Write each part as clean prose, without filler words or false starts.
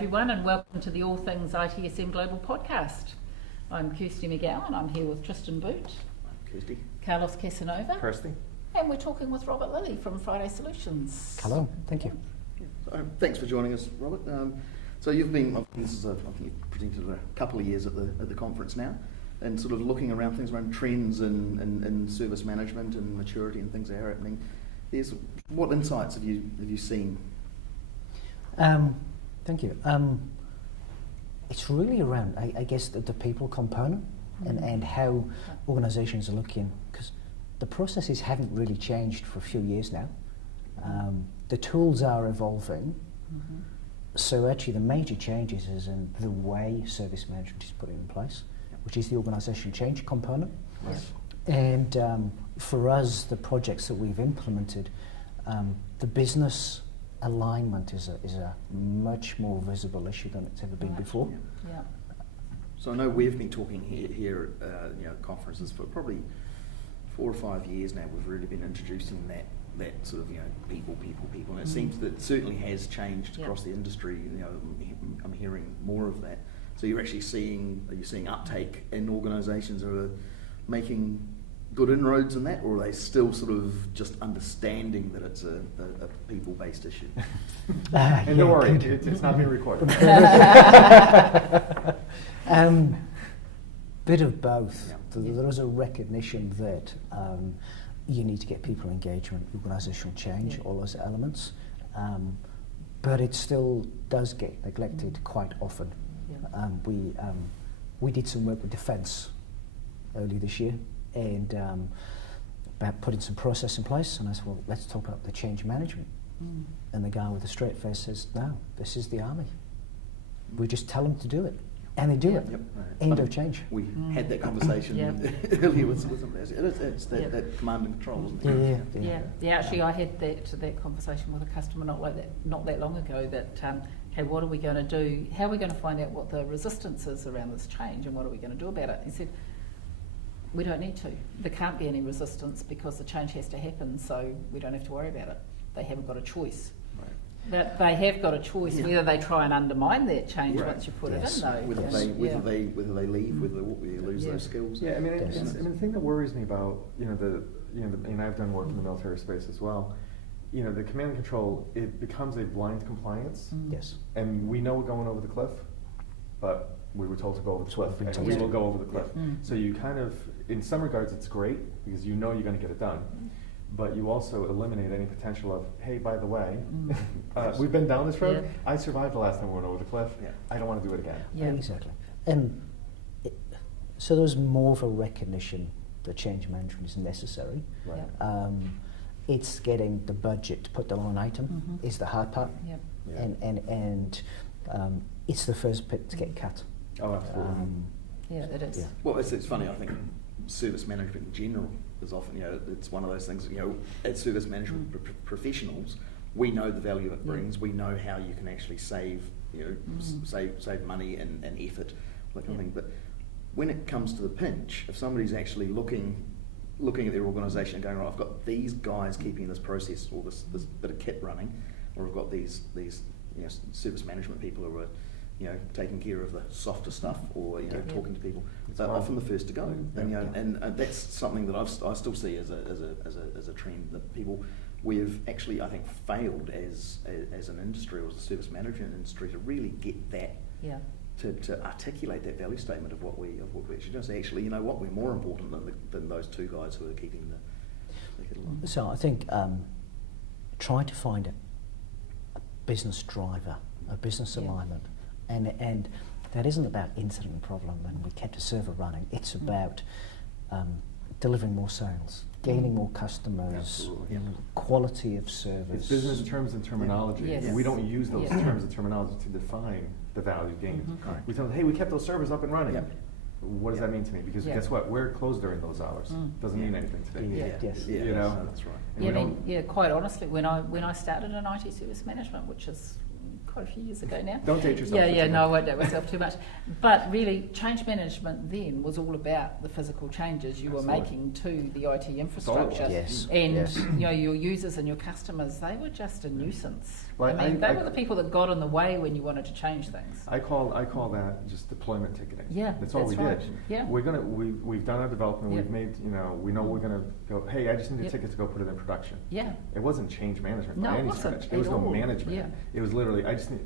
everyone, and welcome to the All Things ITSM Global Podcast. I'm Kirsty McGowan. I'm here with Tristan Boot, Kirsty, Carlos Casanova, Kirsty, and we're talking with Robert Lilley from Friday Solutions. Hello, thank you. So, thanks for joining us, Robert. So you've been, I think you've presented a couple of years at the conference now, and sort of looking around things around trends in service management and maturity and things that are happening. What insights have you seen? Thank you. It's really around, I guess, the people component and how organisations are looking, because the processes haven't really changed for a few years now. The tools are evolving, so actually the major changes is in the way service management is put in place, which is the organisation change component. Yes. And for us, the projects that we've implemented, the business alignment is a much more visible issue than it's ever been before. Yeah. So I know we've been talking here at conferences for probably 4 or 5 years now. We've really been introducing that sort of people, and it seems that it certainly has changed across the industry. I'm hearing more of that. So are you seeing uptake in organisations that are making good inroads in that, or are they still sort of just understanding that it's a people-based issue? And don't worry, it's not being recorded. Bit of both. Yeah. There is a recognition that you need to get people engagement, organisational change, all those elements, but it still does get neglected quite often. Yeah. We did some work with Defence earlier this year, and about putting some process in place, and I said, well, let's talk about the change management. And the guy with the straight face says, no, this is the army. We just tell them to do it, and they do it. Yep. End of change. We had that conversation earlier with them. It's that command and control, isn't it? Yeah. Actually, I had that conversation with a customer not that long ago. That okay, what are we going to do? How are we going to find out what the resistance is around this change, and what are we going to do about it? He said, we don't need to. There can't be any resistance because the change has to happen, so we don't have to worry about it. They haven't got a choice. Right. That they have got a choice whether they try and undermine that change once you put it in, though. Whether they leave, whether they lose those skills. Yeah, I mean, the thing that worries me about and I've done work in the military space as well. The command and control, it becomes a blind compliance. Yes. And we know we're going over the cliff, but we were told to go over the cliff, and we will go over the cliff. So you kind of, in some regards, it's great because you're going to get it done. But you also eliminate any potential of, hey, by the way, we've been down this road. I survived the last time we went over the cliff. I don't want to do it again. Yeah, exactly. And so there's more of a recognition that change management is necessary. Right. It's getting the budget to put the line item is the hard part. Yep. And it's the first bit to get cut. Oh, absolutely. It is. Yeah. Well, it's funny. I think service management in general is often, it's one of those things. As service management professionals, we know the value it brings. We know how you can actually save, save money and effort, that kind of thing. But when it comes to the pinch, if somebody's actually looking at their organisation and going, right, I've got these guys keeping this process or this bit of kit running, or I've got these service management people who are taking care of the softer stuff, or talking to people, they're often the first to go. And that's something that I still see as a trend, that people, we've actually, I think, failed as an industry, or as a service management industry, to really get that, to articulate that value statement of what we actually do. So actually, we're more important than those two guys who are keeping the kit alive. So I think trying to find a business driver, a business alignment, and that isn't about incident and problem and we kept a server running. It's about delivering more sales, gaining more customers, quality of service. It's business terms and terminology. Yes. We don't use those terms and terminology to define the value gained. We tell them, hey, we kept those servers up and running. Yep. What does that mean to me? Because guess what? We're closed during those hours. Doesn't mean anything today. Yes. That's right. Quite honestly, when I started in IT service management, which is quite a few years ago now. Don't date yourself. Yeah, no, I won't date myself too much. But really, change management then was all about the physical changes you were making to the IT infrastructure. Yes. And Yes. your users and your customers, they were just a nuisance. Well, I mean, they were the people that got in the way when you wanted to change things. I call that just deployment ticketing. Yeah, that's all we right. did. Yeah. We've done our development. Yeah. We've made, we know we're gonna go. Hey, I just need a Yep. ticket to go put it in production. Yeah. It wasn't change management No, by it any wasn't stretch. There was at no all. management. Yeah. It was literally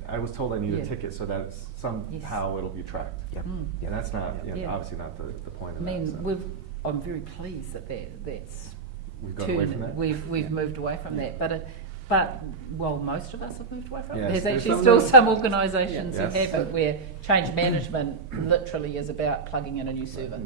I was told I need Yeah. a ticket so that it's somehow it'll be tracked. Yep. Mm. And that's not Yeah. obviously not the point I of mean, that. So I'm very pleased that's we've got away from that. We've moved away from Yeah. that, well, most of us have moved away from it. Yes, There's there's actually some still that- some organisations Yes. who haven't, where change management literally is about plugging in a new server.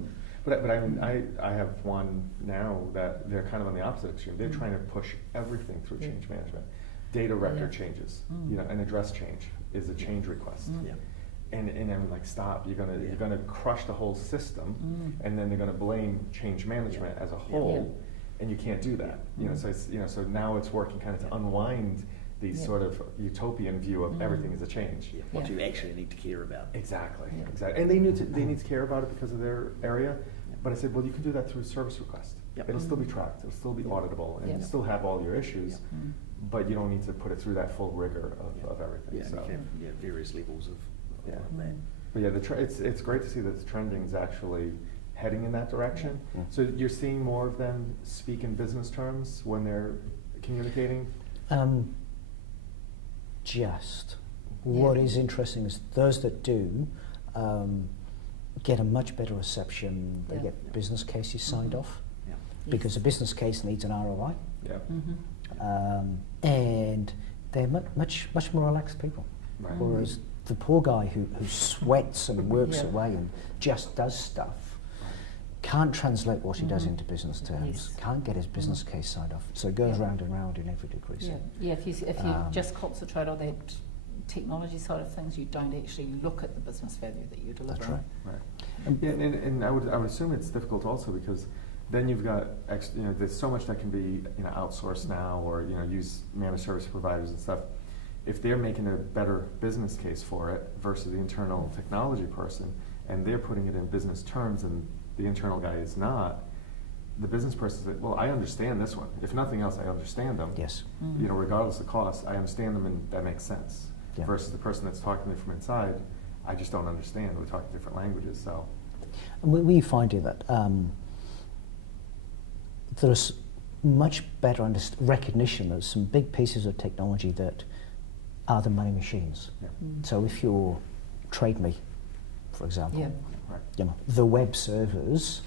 But I mean, I have one now that they're kind of on the opposite extreme. They're trying to push everything through Yeah. change management. Data record Yeah. changes, Mm. an address change is a change request. Mm. Yeah. And I'm like, stop! You're gonna crush the whole system, Mm. and then they're gonna blame change management as a whole, and you can't do that. Yeah. So it's so now it's working kind of to unwind these Yeah. sort of utopian view of Mm. everything is a change. Yeah, what Yeah. you actually need to care about. Exactly, Yeah. exactly. And they need to care about it because of their area. But I said, well, you can do that through a service request. Yep. It'll still be tracked. It'll still be auditable, and Yeah. still have all your issues. Mm. But you don't need to put it through that full rigor of everything. Yeah, So. you have various levels of Yeah. that. But yeah, it's great to see that the trending is actually heading in that direction. Yeah. So you're seeing more of them speak in business terms when they're communicating. What Yeah. is interesting is those that do get a much better reception. They Yeah. get business cases signed Mhm. off Yeah. because a business case needs an ROI, Yeah. Mhm. and they're much more relaxed people. Right. Whereas the poor guy who sweats and works Yeah. away and just does stuff can't translate what he does Mhm. into business terms, Yes. can't get his business Mhm. case signed off. So it goes Yeah. round and round in every degree. So, Yeah, if you Um, just concentrate on that technology side of things, you don't actually look at the business value that you're delivering. that's right. Right. Yeah, and I would assume it's difficult also because then you've got there's so much that can be outsourced now or use managed service providers and stuff. If they're making a better business case for it versus the internal technology person, and they're putting it in business terms and the internal guy is not, the business person says, well, I understand this one. If nothing else, I understand them. Yes. Mm. Regardless of cost, I understand them and that makes sense. Yeah. Versus the person that's talking to me from inside, I just don't understand. We're talking different languages, so. And we find here that there's much better recognition that some big pieces of technology that are the money machines. Yeah. Mm. So if you're Trade Me, for example, Yeah. Right. the web servers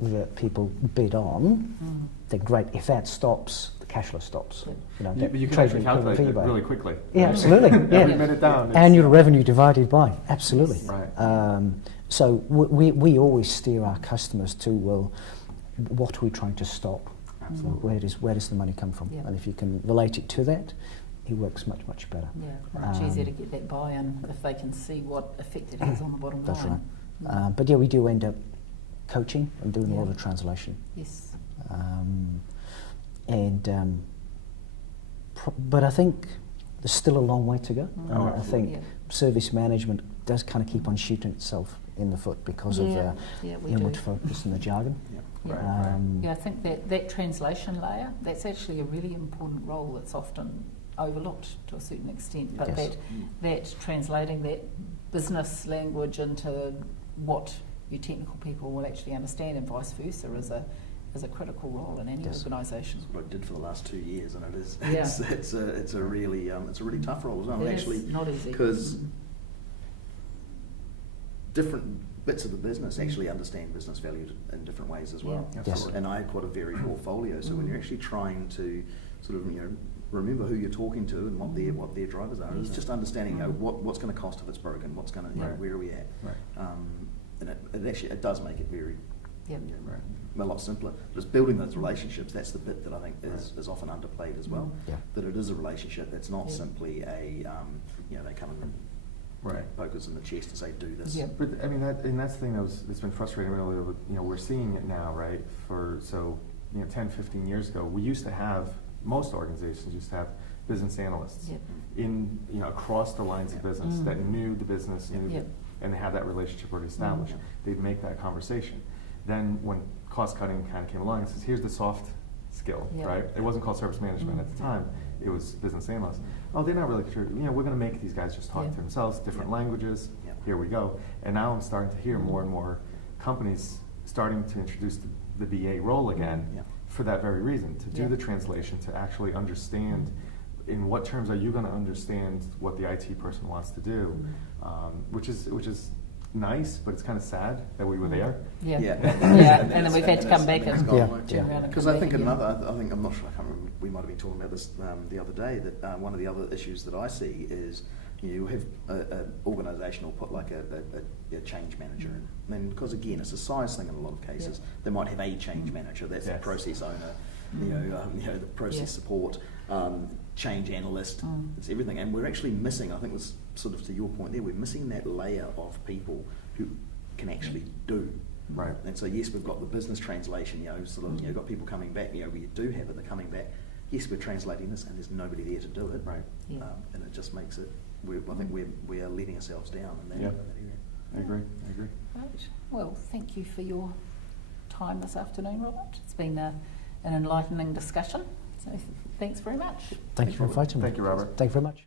that people bid on, Mm. they're great. If that stops, the cashless stops. Yeah. that But you can Trade actually Me calculate it equivalent really eBay. quickly. Yeah, absolutely. Every Yeah. minute down. it's- Annual revenue divided by, absolutely. Right. So we always steer our customers to, well, what are we trying to stop? Absolutely. Where does the money come from? Yeah. And if you can relate it to that, it works much better. Yeah, much easier to get that buy-in if they can see what effect it has on the bottom That's line. right. But yeah, we do end up coaching and doing a lot Yeah. of translation. Yes. But I think there's still a long way to go. Mm. And Oh, I think Yeah. service management does kind of keep on shooting itself in the foot because of Yeah, the we inward do. focus and the jargon. Yeah. Yeah. Um, Yeah, I think that translation layer, that's actually a really important role that's often overlooked to a certain extent. But Yes. that translating that business language into what your technical people will actually understand and vice versa is a critical role in any Yes. organisation. That's what I did for the last 2 years, and it is Yeah. it's a really tough role as well. And It is actually, not easy. because Mm. different bits of the business actually understand business value in different ways as well. Yeah. Yes. And I had quite a varied portfolio. So when you're actually trying to sort of remember who you're talking to and what their drivers are, it's just understanding what's going to cost if it's broken, what's going to Right. where are we at, Right. and it actually does make it very Yeah. Right. a lot simpler. Just building those relationships, that's the bit that I think is often underplayed as well. Yeah. That it is a relationship, it's not Yeah. simply they come and Right. poke us in the chest and say, do this. Yeah. But I mean, that's the thing that's been frustrating earlier. With, we're seeing it now, right? 10, 15 years ago, we used to have most organizations used to have business analysts Yep. in, across the lines of business that knew the business, Yep. and they had that relationship already established. They'd make that conversation. Then when cost cutting kind of came along, it says, here's the soft skill, Yep. right? It wasn't called service management at the time. It was business analyst. Oh, they're not really sure. We're going to make these guys just talk Yeah. to themselves, different Yep. languages. Yep. Here we go. And now I'm starting to hear more and more companies starting to introduce the BA role again Yep. for that very reason, to do Yep. the translation, to actually understand in what terms are you going to understand what the IT person wants to do, which is nice, but it's kind of sad that we were there. Yeah. Yeah. Yeah, and then we've had to come back it's and gone Yeah. away. turn around and Because come I think back again. I think, I'm not sure, I can't remember, we might have been talking about this the other day, that one of the other issues that I see is you have an organisation will put like a change manager in. And because again, it's a size thing in a lot of cases. Yeah. They might have a change manager, that's the Yes. process owner, the process Yeah. support, change analyst, it's everything. And we're actually missing, I think was sort of to your point there, we're missing that layer of people who can actually do. Right. And so yes, we've got the business translation, got people coming back, we do have it, they're coming back. Yes, we're translating this and there's nobody there to do it. Right. Yeah. And it just makes it, I think we are letting ourselves down in that, Yep. in that area. I agree. Right. Well, thank you for your time this afternoon, Robert. It's been an enlightening discussion. So thanks very much. Thank you for inviting me. Thank you, Robert. Thank you very much.